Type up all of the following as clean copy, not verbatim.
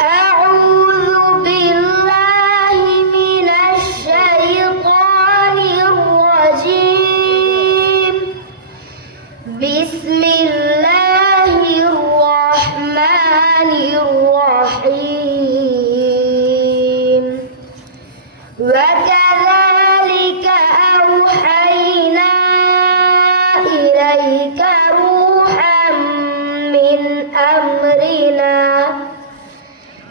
أعوذ بالله من الشيطان الرجيم. بسم الله الرحمن الرحيم. وكذلك أوحينا إليك روحا من أمرنا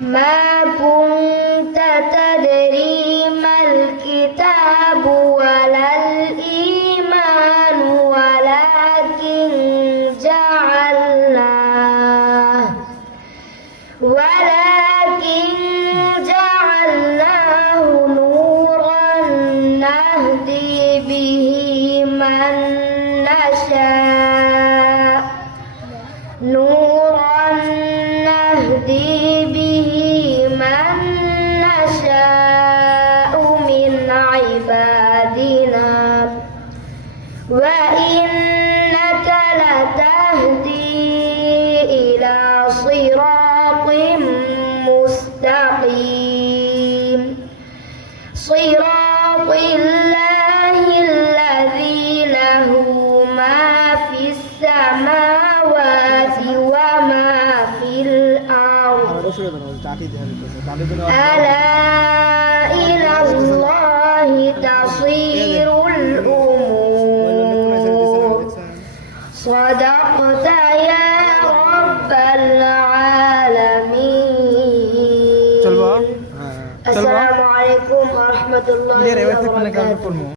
ما كنت تدري ما الكتاب ولا الإيمان ولكن جعلناه نورا نهدي به من نشاء من عبادنا وإنك لتهدي إلى صراط مستقيم. صراط الله الذي له ما في السماوات وما في الأرض. ألا إلى الله تصير الأمور. صدقت يا رب العالمين. السلام عليكم ورحمة الله وبركاته.